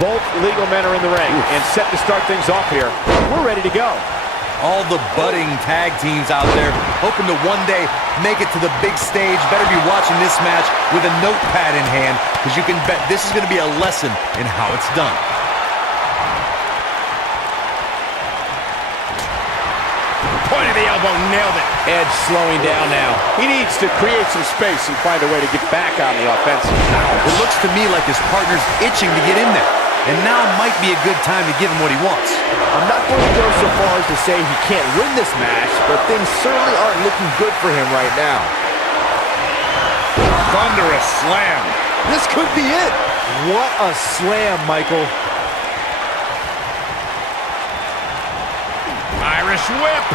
Both legal men are in the ring and set to start things off here. We're ready to go. All the budding tag teams out there hoping to one day make it to the big stage. Better be watching this match with a notepad in hand, because you can bet this is going to be a lesson in how it's done. Point of the elbow, nailed it. Edge slowing down now. He needs to create some space and find a way to get back on the offensive. It looks to me like his partner's itching to get in there. And now might be a good time to give him what he wants. I'm not going to go so far as to say he can't win this match, but things certainly aren't looking good for him right now. Thunderous slam. This could be it. What a slam, Michael. Irish whip.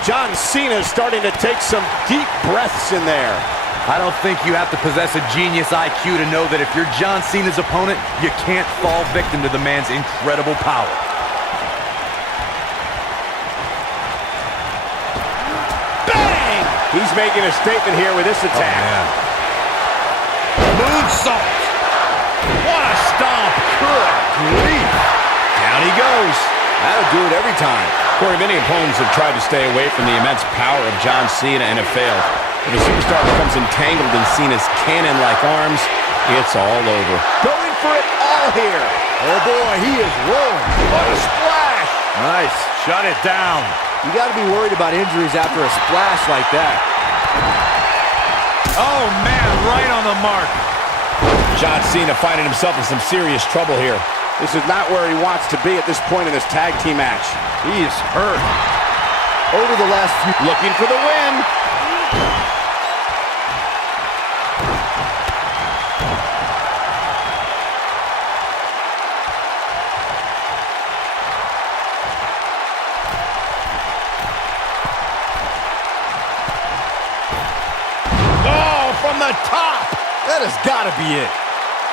John Cena starting to take some deep breaths in there. I don't think you have to possess a genius IQ to know that if you're John Cena's opponent, you can't fall victim to the man's incredible power. Bang! He's making a statement here with this attack. Moonsault. What a stomp. Good grief. Down he goes. That'll do it every time. Corey, many opponents have tried to stay away from the immense power of John Cena and have failed. If a superstar becomes entangled in Cena's cannon-like arms, it's all over. Going for it all here. Oh boy, he is rolling. What a splash. Nice. Shut it down. You got to be worried about injuries after a splash like that. Oh man, right on the mark. John Cena finding himself in some serious trouble here. This is not where he wants to be at this point in this tag team match. He is hurt. Over the last few... Looking for the win. Oh, from the top. That has got to be it.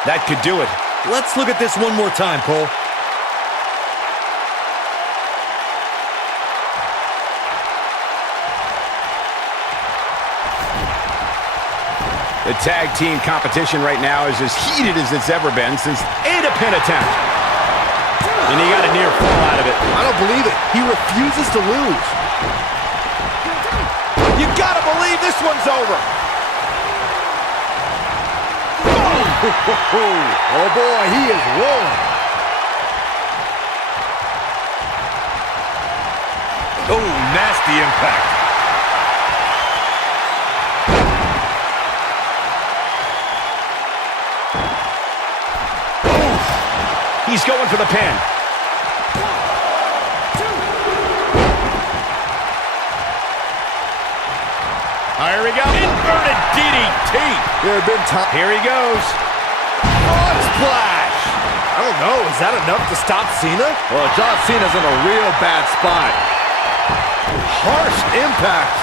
That could do it. Let's look at this one more time, Cole. The tag team competition right now is as heated as it's ever been since the pin attempt. And he got a near fall out of it. I don't believe it. He refuses to lose. You gotta believe this one's over. Oh boy, he is rolling. Oh, nasty impact. Oh, he's going for the pin. Here we go. Inverted DDT. There have been times. Here he goes. Frog splash. I don't know. Is that enough to stop Cena? Well, John Cena's in a real bad spot. Harsh impact.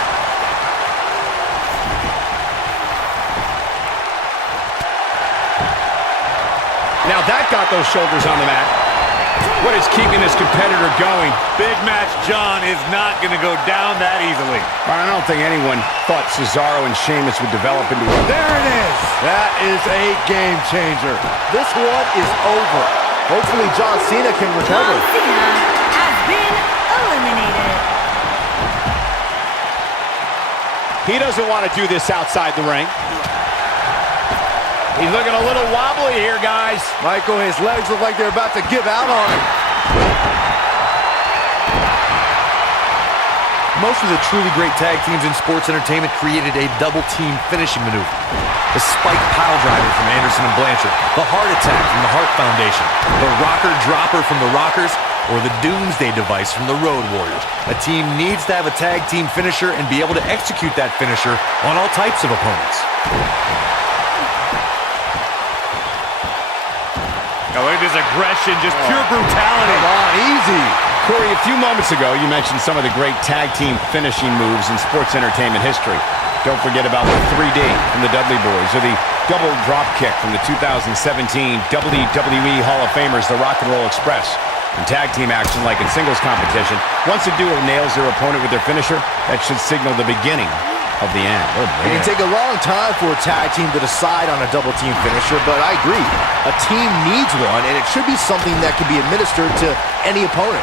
Now that got those shoulders on the mat. What is keeping this competitor going? Big match John is not going to go down that easily. I don't think anyone thought Cesaro and Sheamus would develop into a... There it is! That is a game changer. This one is over. Hopefully John Cena can recover. John Cena has been eliminated. He doesn't want to do this outside the ring. He's looking a little wobbly here, guys. Michael, his legs look like they're about to give out on him. Most of the truly great tag teams in sports entertainment created a double-team finishing maneuver. The spike pile driver from Anderson and Blanchard, the heart attack from the Hart Foundation, the rocker dropper from the Rockers, or the Doomsday device from the Road Warriors. A team needs to have a tag team finisher and be able to execute that finisher on all types of opponents. Oh, look at this aggression, just pure brutality. Come on, easy. Corey, a few moments ago, you mentioned some of the great tag team finishing moves in sports entertainment history. Don't forget about the 3D from the Dudley Boys, or the double drop kick from the 2017 WWE Hall of Famers, the Rock and Roll Express. In tag team action, like in singles competition, once a duo nails their opponent with their finisher, that should signal the beginning of the end. Oh, It can take a long time for a tag team to decide on a double team finisher, but I agree. A team needs one, and it should be something that can be administered to any opponent.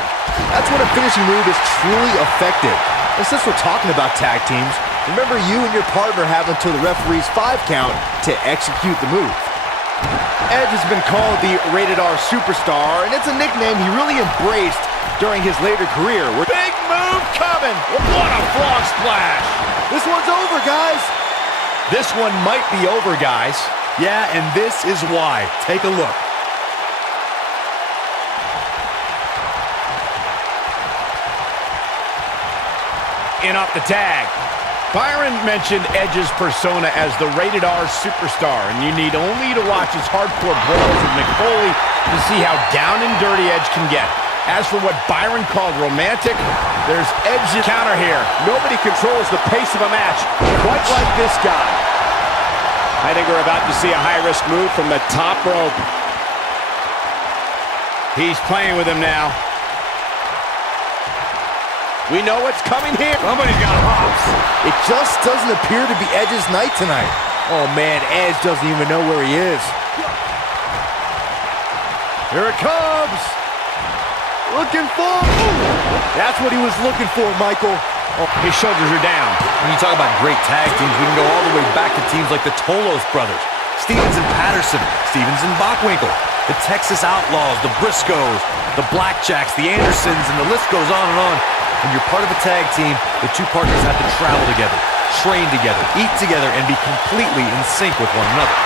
That's when a finishing move is truly effective. And since we're talking about tag teams, remember you and your partner have until the referee's 5 count to execute the move. Edge has been called the Rated R Superstar, and it's a nickname he really embraced during his later career. Big move coming. What a frog splash. This one's over, guys. This one might be over, guys. Yeah, and this is why. Take a look. In off the tag. Byron mentioned Edge's persona as the Rated R Superstar, and you need only to watch his hardcore brawls with Mick Foley to see how down and dirty Edge can get. As for what Byron called romantic, there's Edge's counter here. Nobody controls the pace of a match quite like this guy. I think we're about to see a high-risk move from the top rope. He's playing with him now. We know what's coming here. Somebody's got hops. It just doesn't appear to be Edge's night tonight. Oh, man, Edge doesn't even know where he is. Here it comes. Looking for... Ooh. That's what he was looking for, Michael. Oh, his shoulders are down. When you talk about great tag teams, we can go all the way back to teams like the Tolos brothers, Stevens and Patterson, Stevens and Bockwinkel, the Texas Outlaws, the Briscoes, the Blackjacks, the Andersons, and the list goes on and on. When you're part of a tag team, the two partners have to travel together, train together, eat together, and be completely in sync with one another.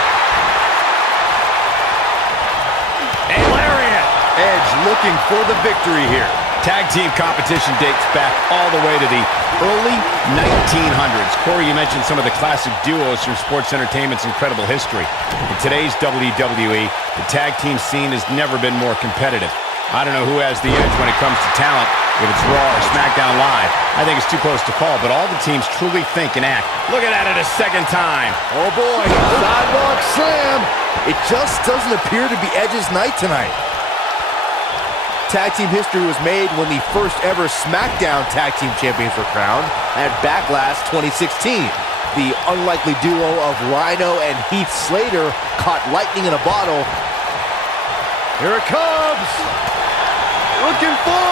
A lariat. Edge looking for the victory here. Tag team competition dates back all the way to the early 1900s. Corey, you mentioned some of the classic duos from sports entertainment's incredible history. In today's WWE, the tag team scene has never been more competitive. I don't know who has the edge when it comes to talent, if it's Raw or SmackDown Live. I think it's too close to call, but all the teams truly think and act. Look at that a second time. Oh, boy. Sidewalk slam. It just doesn't appear to be Edge's night tonight. Tag team history was made when the first ever SmackDown Tag Team Champions were crowned at Backlash 2016. The unlikely duo of Rhino and Heath Slater caught lightning in a bottle. Here it comes. Looking for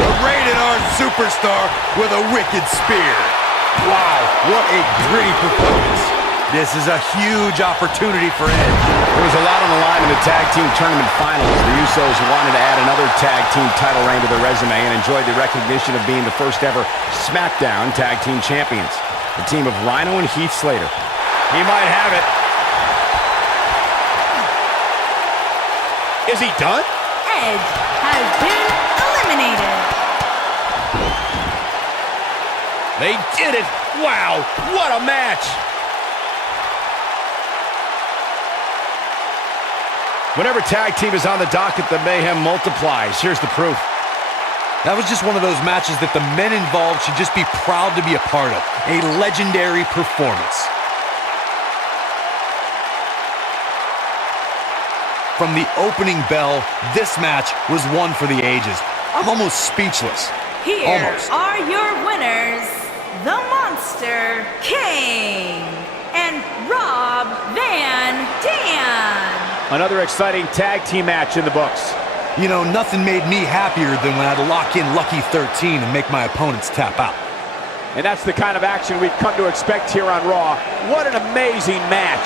The Rated R Superstar with a wicked spear. wow, what a gritty performance. This is a huge opportunity for Edge. There was a lot on the line in the tag team tournament finals. The Usos wanted to add another tag team title reign to their resume and enjoyed the recognition of being the first ever SmackDown Tag Team Champions. The team of Rhino and Heath Slater. He might have it. Is he done? Edge has been eliminated. They did it! Wow, what a match! Whenever tag team is on the docket, the mayhem multiplies. Here's the proof. That was just one of those matches that the men involved should just be proud to be a part of. A legendary performance. From the opening bell, this match was one for the ages. I'm almost speechless. Here Almost. are your winners, the Monster, Kane, and Rob Van Dam. Another exciting tag team match in the books. You know, nothing made me happier than when I'd lock in Lucky 13 and make my opponents tap out. And that's the kind of action we've come to expect here on Raw. What an amazing match.